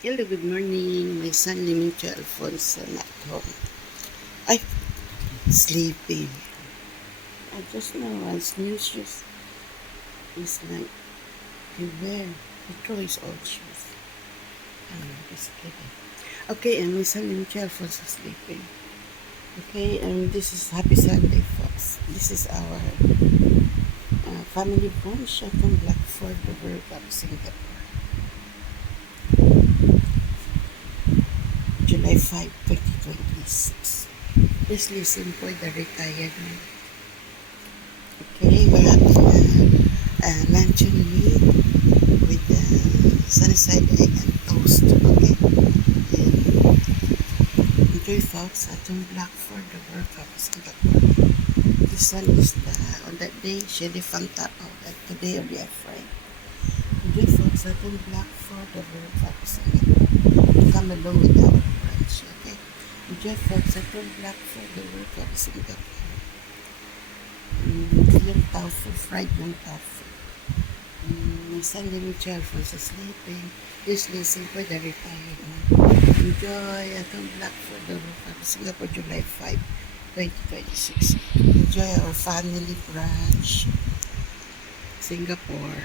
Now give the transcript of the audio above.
Hello, good morning. My son, Limincho Alfonso, not home. Ay, sleeping. I just know once news just is like, you wear, you throw his old shoes. Just kidding. Okay, and my son, Limincho Alfonso, sleeping. Okay, and this is Happy Sunday, folks. This is our family brunch at Blackford, the World Cup, Singapore. July 5, 2026. Just listen for the retired man. Okay, we're having luncheon meat with sunny-side egg and toast. Okay, and enjoy, folks. Atong Blackford, the World Cup, Singapore. This one is on that day, Shady Fanta. Oh, that today only I fried. Enjoy, folks. Atong Blackford, the World Cup, Singapore. Come along with our brunch. Okay, enjoy, folks. Atong Blackford, the World Cup, Singapore. Yung tofu, fried yung tofu. My son Limincho Alfonso sleeping. Just listen for the retired man. Enjoy atong Blackford, Singapore, July 5, 2026. Enjoy our family brunch, Singapore.